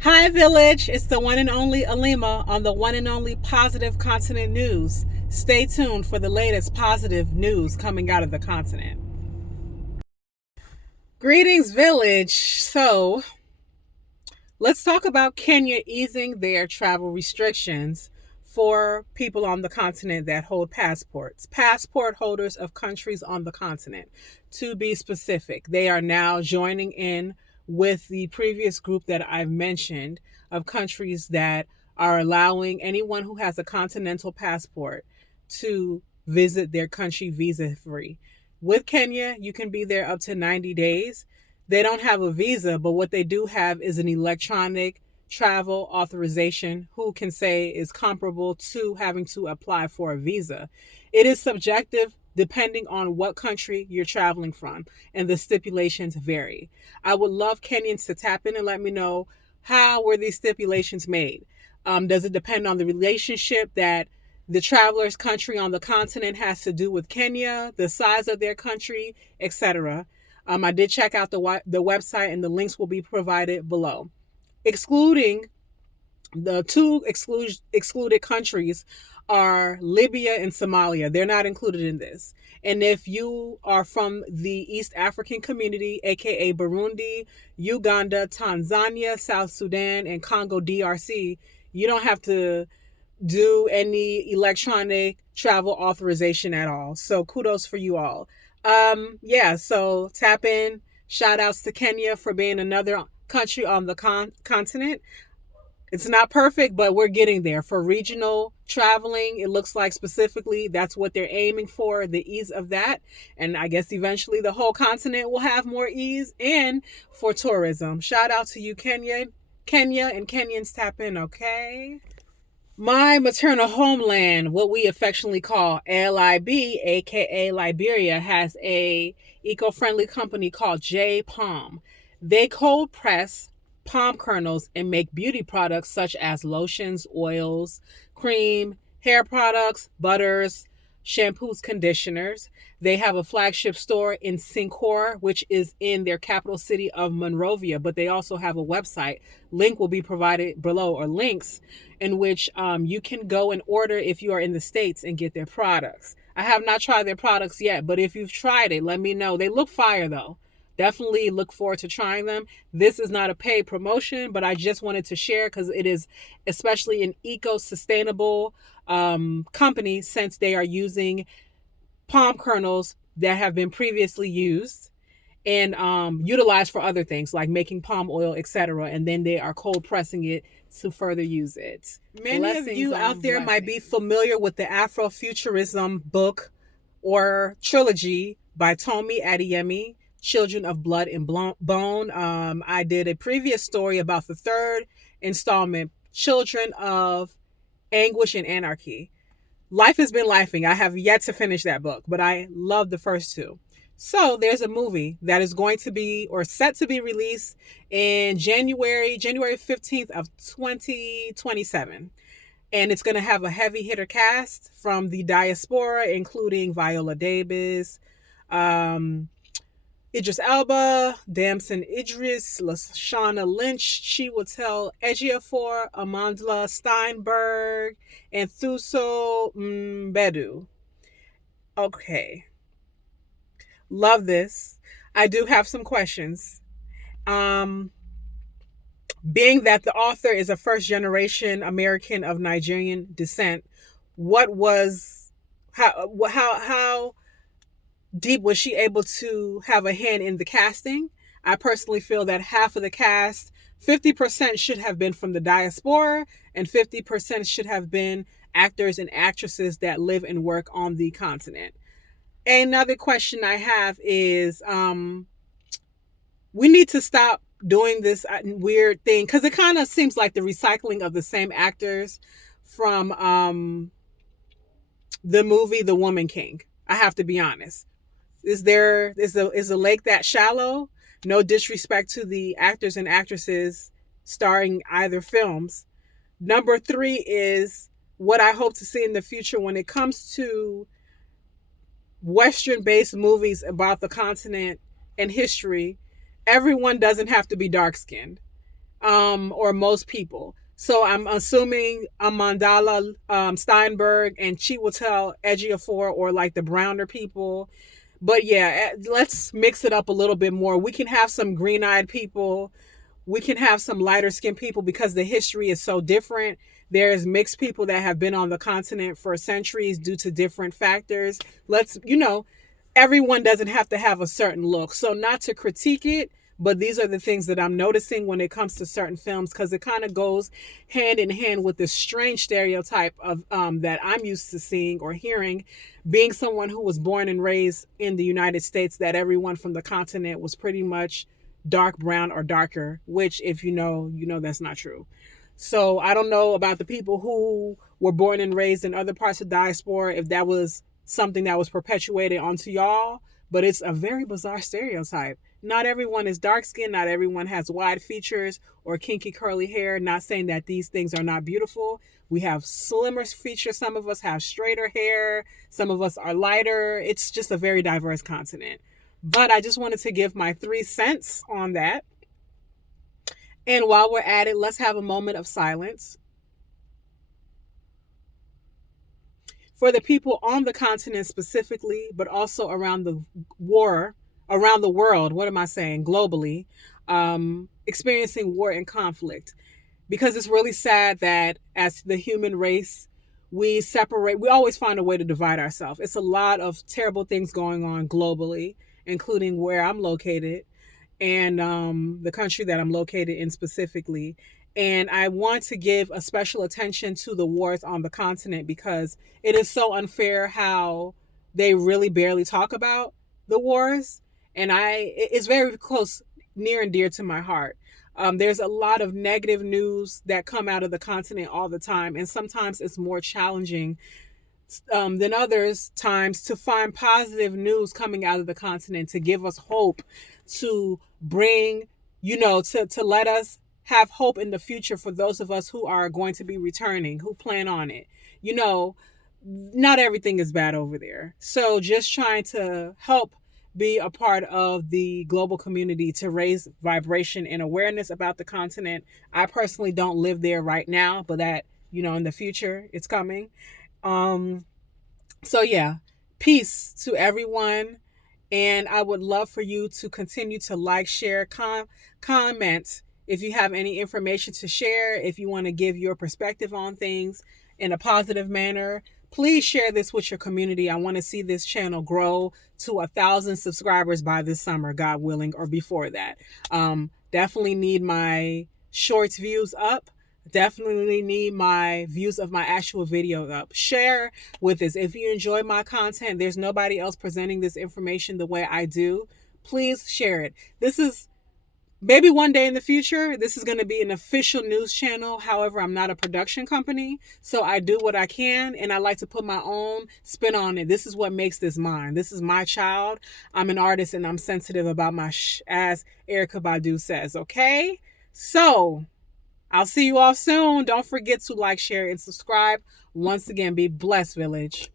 Hi, Village. It's the one and only Alima on the one and only Positive Continent News. Stay tuned for the latest positive news coming out of the continent. Greetings, Village. So, let's talk about Kenya easing their travel restrictions for people on the continent that hold passports. Passport holders of countries on the continent. To be specific, they are now joining in with the previous group that I've mentioned of countries that are allowing anyone who has a continental passport to visit their country visa free. With Kenya, you can be there up to 90 days. They don't have a visa, but what they do have is an electronic travel authorization, who can say is comparable to having to apply for a visa. It is subjective depending on what country you're traveling from, and the stipulations vary. I would love Kenyans to tap in and let me know, how were these stipulations made? Does it depend on the relationship that the traveler's country on the continent has to do with Kenya, the size of their country, etc.? I did check out the website, and the links will be provided below. Excluding the two excluded countries are Libya and Somalia. They're not included in this. And if you are from the East African community, aka Burundi, Uganda, Tanzania, South Sudan, and Congo DRC, you don't have to do any electronic travel authorization at all. So kudos for you all. Yeah, so tap in. Shout outs to Kenya for being another country on the continent. It's not perfect, but we're getting there. For regional traveling, it looks like specifically that's what they're aiming for, the ease of that. And I guess eventually the whole continent will have more ease. And for tourism, shout out to you, Kenya, and Kenyans, tap in, okay? My maternal homeland, what we affectionately call LIB, aka Liberia, has a eco-friendly company called J Palm. They cold press palm kernels and make beauty products such as lotions, oils, cream, hair products, butters, shampoos, conditioners. They have a flagship store in Sincor, which is in their capital city of Monrovia, but they also have a website. Link will be provided below, or links, in which you can go and order if you are in the States and get their products. I have not tried their products yet, but if you've tried it, let me know. They look fire though. Definitely look forward to trying them. This is not a paid promotion, but I just wanted to share because it is especially an eco-sustainable company, since they are using palm kernels that have been previously used and utilized for other things like making palm oil, etc. And then they are cold pressing it to further use it. Many blessings of you out there might be familiar with the Afrofuturism book or trilogy by Tomi Adeyemi, Children of Blood and Bone. I did a previous story about the third installment, Children of Anguish and Anarchy. Life has been lifing. I have yet to finish that book, but I love the first two. So there's a movie that is going to be, or set to be, released in January 15th of 2027. And it's going to have a heavy hitter cast from the diaspora, including Viola Davis, um, Idris Elba, Damson Idris, Lashana Lynch, Chiwetel Ejiofor, Amandla Steinberg, and Thuso Mbedu. Okay. Love this. I do have some questions. Um, Being that the author is a first generation American of Nigerian descent, what was how deep was she able to have a hand in the casting? I personally feel that half of the cast, 50% should have been from the diaspora, and 50% should have been actors and actresses that live and work on the continent. Another question I have is, we need to stop doing this weird thing, because it kind of seems like the recycling of the same actors from the movie The Woman King. I have to be honest. Is a lake that shallow? No disrespect to the actors and actresses starring either films. Number three is what I hope to see in the future when it comes to Western based movies about the continent and history. Everyone doesn't have to be dark skinned. or most people. So I'm assuming Mandala Steinberg and Chiwetel Ejiofor, or like the browner people. But yeah, let's mix it up a little bit more. We can have some green-eyed people, we can have some lighter skinned people, because the history is so different. There's mixed people that have been on the continent for centuries due to different factors. Everyone doesn't have to have a certain look. So, not to critique it, but these are the things that I'm noticing when it comes to certain films, because it kind of goes hand in hand with this strange stereotype of that I'm used to seeing or hearing, being someone who was born and raised in the United States, that everyone from the continent was pretty much dark brown or darker, which, if you know that's not true. So I don't know about the people who were born and raised in other parts of diaspora, if that was something that was perpetuated onto y'all, but it's a very bizarre stereotype. Not everyone is dark skinned, not everyone has wide features or kinky curly hair. Not saying that these things are not beautiful. We have slimmer features, some of us have straighter hair, some of us are lighter. It's just a very diverse continent. But I just wanted to give my 3 cents on that. And while we're at it, let's have a moment of silence for the people on the continent specifically, but also around the world. What am I saying? Globally, experiencing war and conflict. Because it's really sad that as the human race, we separate, we always find a way to divide ourselves. It's a lot of terrible things going on globally, including where I'm located, and the country that I'm located in specifically. And I want to give a special attention to the wars on the continent, because it is so unfair how they really barely talk about the wars. And it's very close, near and dear to my heart. There's a lot of negative news that come out of the continent all the time, and sometimes it's more challenging than others times to find positive news coming out of the continent, to give us hope, to bring, to let us have hope in the future for those of us who are going to be returning, who plan on it. You know, not everything is bad over there. So just trying to help be a part of the global community to raise vibration and awareness about the continent. I personally don't live there right now, but that, in the future, it's coming. Um, so yeah, peace to everyone. And I would love for you to continue to like, share, comment if you have any information to share, if you want to give your perspective on things in a positive manner. Please share this with your community. I want to see this channel grow to 1,000 subscribers by this summer, God willing, or before that. Definitely need my shorts views up. Definitely need my views of my actual video up. Share with us. If you enjoy my content, there's nobody else presenting this information the way I do. Please share it. This is maybe one day in the future, this is going to be an official news channel. However, I'm not a production company, so I do what I can, and I like to put my own spin on it. This is what makes this mine. This is my child. I'm an artist, and I'm sensitive about my as Erykah Badu says, okay? So I'll see you all soon. Don't forget to like, share, and subscribe. Once again, be blessed, village.